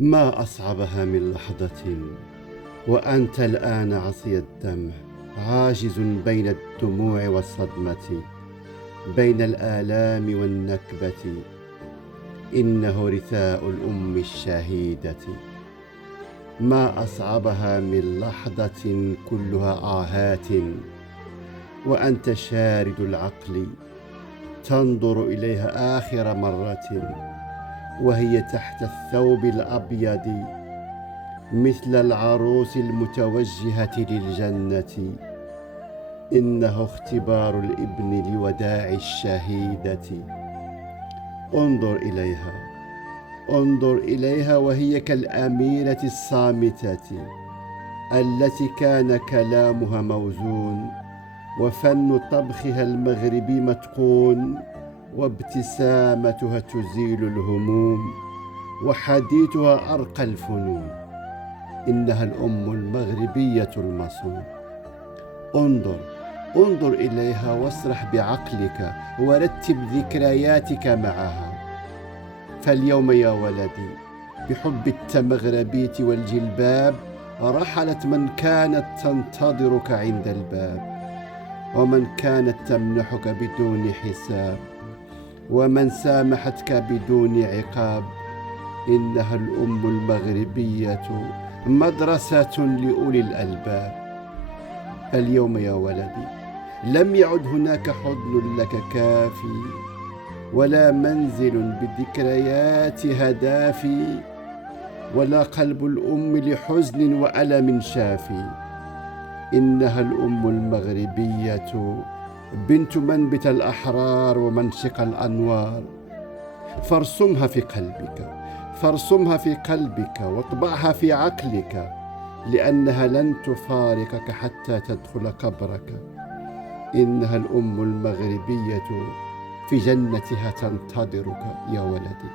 ما أصعبها من لحظة وأنت الآن عصي الدمع، عاجز بين الدموع والصدمة، بين الآلام والنكبة. إنه رثاء الأم الشهيدة. ما أصعبها من لحظة كلها آهات وأنت شارد العقل، تنظر إليها آخر مرة وهي تحت الثوب الأبيض مثل العروس المتوجهة للجنة. إنه اختبار الابن لوداع الشهيدة. انظر إليها، انظر إليها وهي كالأميرة الصامتة التي كان كلامها موزون وفن طبخها المغربي متقون وابتسامتها تزيل الهموم وحديثها أرقى الفنون. إنها الأم المغربية المصون. انظر، انظر إليها واسرح بعقلك ورتب ذكرياتك معها. فاليوم يا ولدي بحب التمغربية والجلباب رحلت من كانت تنتظرك عند الباب، ومن كانت تمنحك بدون حساب، ومن سامحتك بدون عقاب. إنها الأم المغربية مدرسة لأولي الألباب. اليوم يا ولدي لم يعد هناك حضن لك كافي، ولا منزل بالذكريات هدافي، ولا قلب الأم لحزن وألم شافي. إنها الأم المغربية بنت منبت الأحرار ومنشق الأنوار. فارسمها في قلبك، فارسمها في قلبك واطبعها في عقلك، لأنها لن تفارقك حتى تدخل قبرك. إنها الأم المغربية في جنتها تنتظرك يا ولدي.